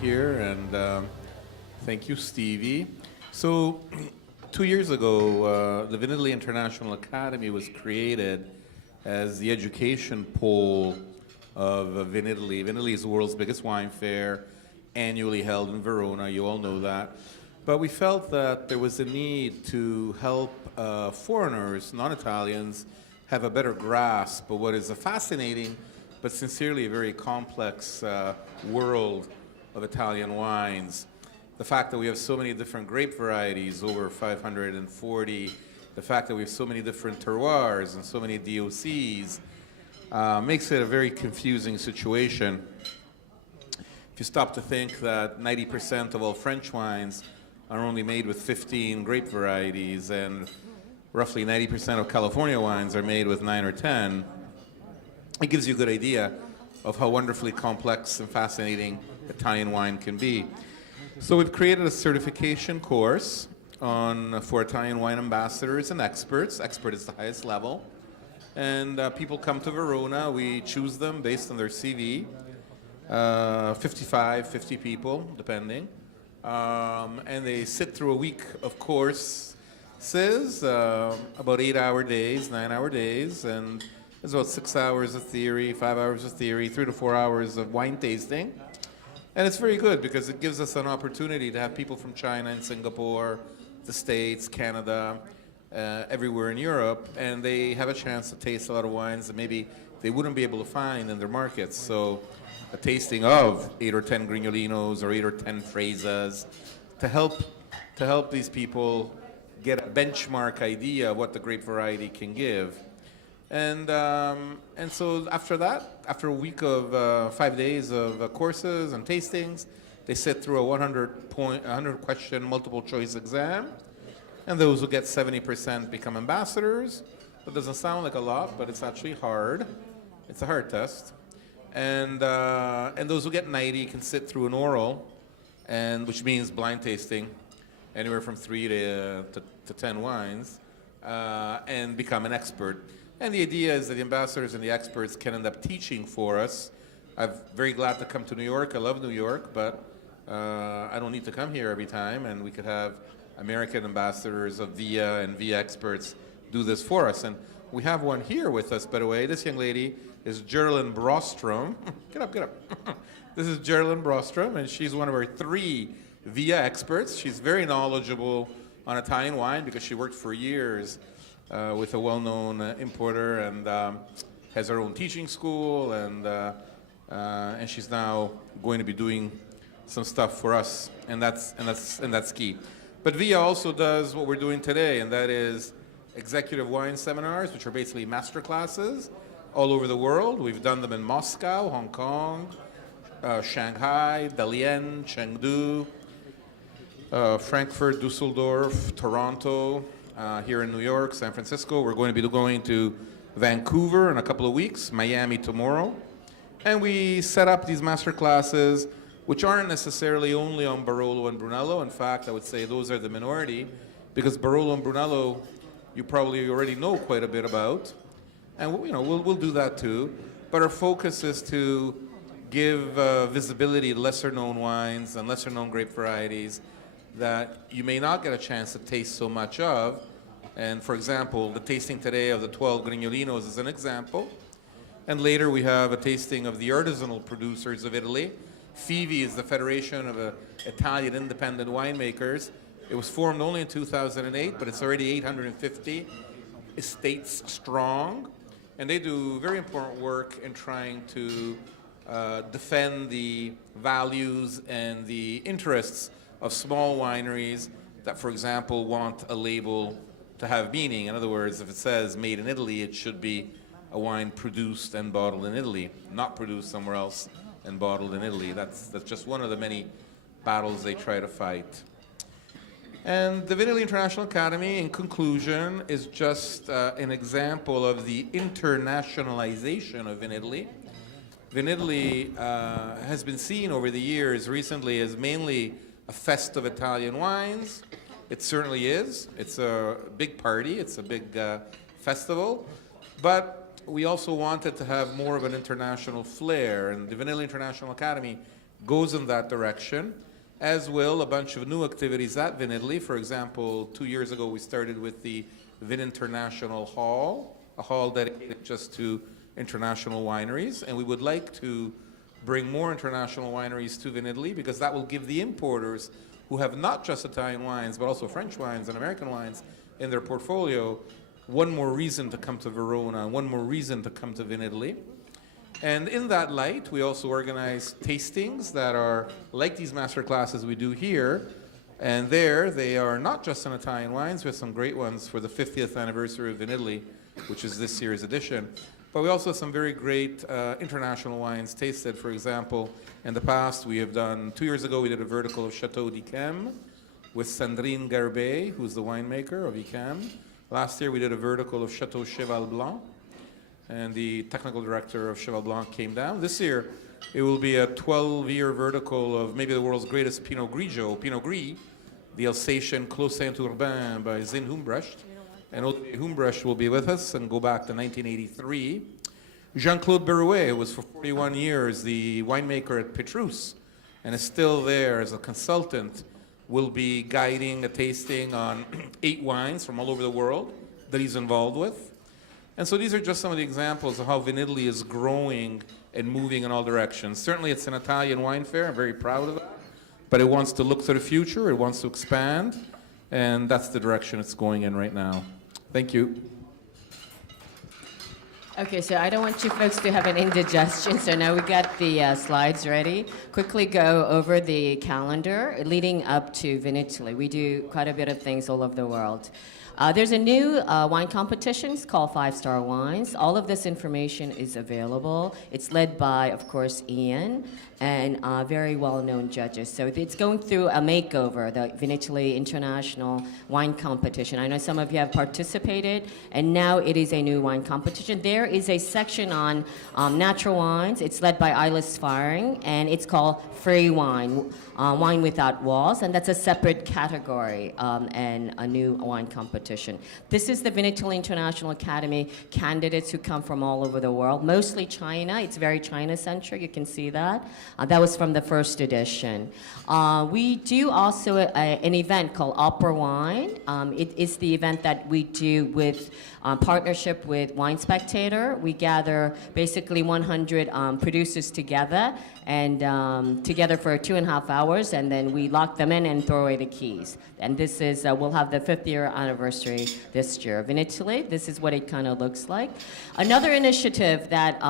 here, and thank you, Stevie. So, 2 years ago, the Vinitaly International Academy was created as the education pole of Vinitaly. Vinitaly is the world's biggest wine fair, annually held in Verona. You all know that. But we felt that there was a need to help foreigners, non-Italians, have a better grasp of what is a fascinating but sincerely a very complex world of Italian wines. The fact that we have so many different grape varieties, over 540, the fact that we have so many different terroirs and so many DOCs, makes it a very confusing situation. If you stop to think that 90% of all French wines are only made with 15 grape varieties, and roughly 90% of California wines are made with 9 or 10, it gives you a good idea of how wonderfully complex and fascinating Italian wine can be. So we've created a certification course for Italian wine ambassadors and experts. Expert is the highest level. And people come to Verona. We choose them based on their CV. 55, 50 people, depending. And they sit through a week of courses, about 8-hour days, 9-hour days, and there's about 6 hours of theory, 5 hours of theory, 3 to 4 hours of wine tasting. And it's very good because it gives us an opportunity to have people from China and Singapore, the States, Canada, everywhere in Europe, and they have a chance to taste a lot of wines that maybe they wouldn't be able to find in their markets. So a tasting of 8 or 10 Grignolinos or 8 or 10 Fresas to help these people get a benchmark idea of what the grape variety can give. And so after that, after a week of 5 days of courses and tastings, they sit through a 100 question multiple choice exam, and those who get 70% become ambassadors. That doesn't sound like a lot, but it's actually hard. It's a hard test. And those who get 90 can sit through an oral, which means blind tasting, anywhere from 3 to 10 wines, and become an expert. And the idea is that the ambassadors and the experts can end up teaching for us. I'm very glad to come to New York. I love New York, but I don't need to come here every time, and we could have American ambassadors of VIA and VIA experts do this for us. And we have one here with us, by the way. This young lady is Geraldine Brostrom. Get up, get up. This is Geraldine Brostrom, and she's one of our 3 VIA experts. She's very knowledgeable on Italian wine because she worked for years with a well-known importer and has her own teaching school, and she's now going to be doing some stuff for us, and that's key. But VIA also does what we're doing today, and that is executive wine seminars, which are basically master classes all over the world. We've done them in Moscow, Hong Kong, Shanghai, Dalian, Chengdu, Frankfurt, Dusseldorf, Toronto, here in New York, San Francisco. We're going to be going to Vancouver in a couple of weeks, Miami tomorrow. And we set up these master classes, which aren't necessarily only on Barolo and Brunello. In fact, I would say those are the minority, because Barolo and Brunello you probably already know quite a bit about. And we'll do that too. But our focus is to give visibility to lesser known wines and lesser known grape varieties that you may not get a chance to taste so much of. And for example, the tasting today of the 12 Grignolinos is an example. And later we have a tasting of the artisanal producers of Italy. FIVI is the Federation of Italian Independent Winemakers. It was formed only in 2008, but it's already 850 estates strong. And they do very important work in trying to defend the values and the interests of small wineries that, for example, want a label to have meaning. In other words, if it says made in Italy, it should be a wine produced and bottled in Italy, not produced somewhere else and bottled in Italy. That's just one of the many battles they try to fight. And the Vinitaly International Academy, in conclusion, is just an example of the internationalization of Vinitaly. Vinitaly has been seen over the years recently as mainly a fest of Italian wines. It certainly is. It's a big party. It's a big festival. But we also wanted to have more of an international flair, and the Vinitaly International Academy goes in that direction, as will a bunch of new activities at Vin Italy. For example, 2 years ago we started with the Vin International Hall, a hall dedicated just to international wineries, and we would like to bring more international wineries to Vin Italy because that will give the importers who have not just Italian wines but also French wines and American wines in their portfolio one more reason to come to Verona, one more reason to come to Vin Italy. And in that light, we also organize tastings that are like these master classes we do here. And there, they are not just on Italian wines. We have some great ones for the 50th anniversary of Vin Italy, which is this year's edition. But we also have some very great international wines tasted. For example, in the past, we have done, 2 years ago, we did a vertical of Chateau d'Yquem with Sandrine Garbet, who's the winemaker of Yquem. Last year, we did a vertical of Chateau Cheval Blanc, and the technical director of Cheval Blanc came down. This year, it will be a 12-year vertical of maybe the world's greatest Pinot Grigio, Pinot Gris, the Alsatian Clos Saint-Urbain by Zin Humbrecht. And Olivier Humbrecht will be with us and go back to 1983. Jean-Claude Berouet, who was for 41 years the winemaker at Petrus and is still there as a consultant, will be guiding a tasting on 8 wines from all over the world that he's involved with. And so these are just some of the examples of how Vin Italy is growing and moving in all directions. Certainly it's an Italian wine fair, I'm very proud of that, but it wants to look to the future, it wants to expand, and that's the direction it's going in right now. Thank you. Okay, so I don't want you folks to have an indigestion, so now we got the slides ready. Quickly go over the calendar leading up to Vin Italy. We do quite a bit of things all over the world. There's a new wine competition. It's called 5-Star Wines. All of this information is available. It's led by, of course, Ian and very well-known judges. So it's going through a makeover, the Vin Italy International Wine Competition. I know some of you have participated, and now it is a new wine competition. There is a section on natural wines. It's led by Eilers Firing, and it's called Free Wine, Wine Without Walls, and that's a separate category and a new wine competition. This is the Vin Italy International Academy candidates who come from all over the world, mostly China. It's very China-centric, you can see that. That was from the first edition. We do also an event called Opera Wine. It is the event that we do with partnership with Wine Spectator. We gather basically 100 producers together and together for 2.5 hours, and then we lock them in and throw away the keys. And this is, we'll have the 5th year anniversary this year. Vin Italy, this is what it kind of looks like. Another initiative that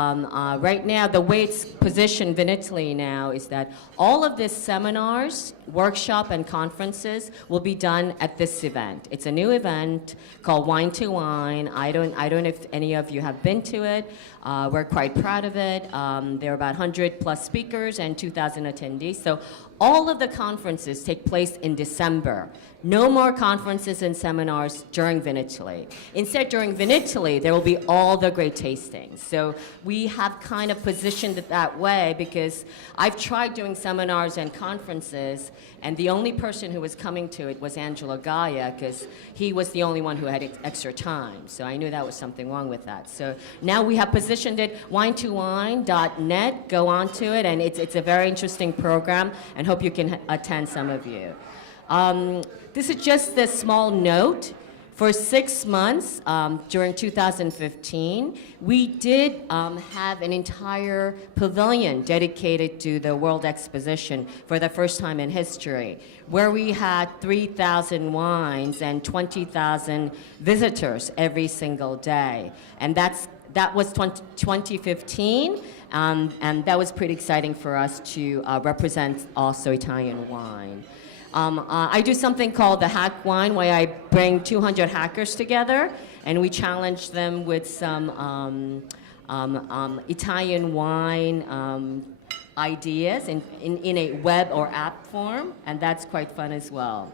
right now, the way it's positioned Vin Italy now is that all of these seminars, workshop, and conferences will be done at this event. It's a new event called Wine to Wine. I don't know if any of you have been to it. We're quite proud of it. There are about 100 plus speakers and 2,000 attendees. So all of the conferences take place in December. No more conferences and seminars during Vin Italy. Instead, during Vin Italy, there will be all the great tastings. So we have kind of positioned it that way because I've tried doing seminars and conferences, and the only person who was coming to it was Angelo Gaia because he was the only one who had extra time. So I knew that was something wrong with that. So now we have positioned it wine2wine.net. Go on to it, and it's a very interesting program, and hope you can attend, some of you. This is just a small note. For 6 months during 2015, we did have an entire pavilion dedicated to the World Exposition for the first time in history, where we had 3,000 wines and 20,000 visitors every single day. And that was 2015, and that was pretty exciting for us to represent also Italian wine. I do something called the Hack Wine, where I bring 200 hackers together, and we challenge them with some Italian wine ideas in a web or app form, and that's quite fun as well.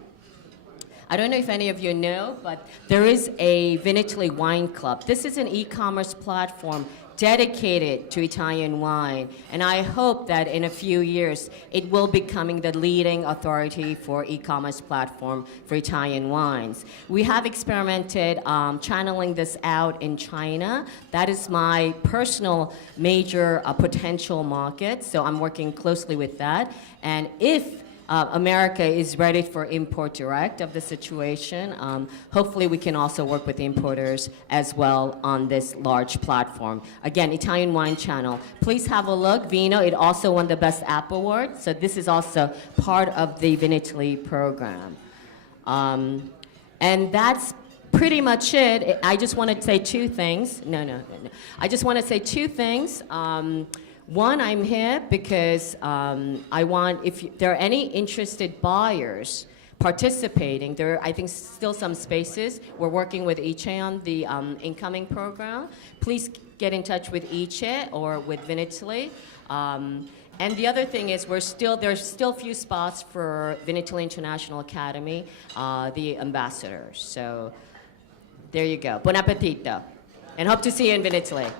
I don't know if any of you know, but there is a Vinitaly Wine Club. This is an e-commerce platform dedicated to Italian wine, and I hope that in a few years it will becoming the leading authority for e-commerce platform for Italian wines. We have experimented channeling this out in China. That is my personal major potential market, so I'm working closely with that. And if America is ready for import direct of the situation. Hopefully we can also work with importers as well on this large platform. Again, Italian Wine Channel. Please have a look. Vino, it also won the Best App Award, so this is also part of the Vinitaly program. And that's pretty much it. I just want to say two things. No. I just want to say two things. One, I'm here because I want, if there are any interested buyers participating, there are, I think, still some spaces. We're working with Iche on the incoming program. Please get in touch with Iche or with Vinitaly. And the other thing is there's still few spots for Vinitaly International Academy, the ambassadors. So there you go. Buon appetito. And hope to see you in Vinitaly.